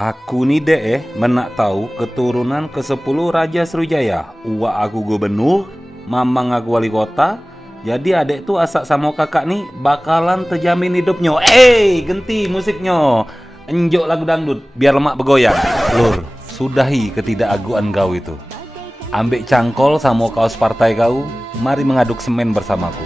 Aku nih dek menak tahu keturunan ke-10 Raja Srujaya. Uak aku gubernur, mamang aku wali kota. Jadi adek tuh asak sama kakak nih bakalan terjamin hidupnya. Genti musiknya. Enjok lagu dangdut biar lemak bergoyang. Lur, sudahi ketidakaguan kau itu. Ambek cangkol sama kaos partai kau, mari mengaduk semen bersamaku.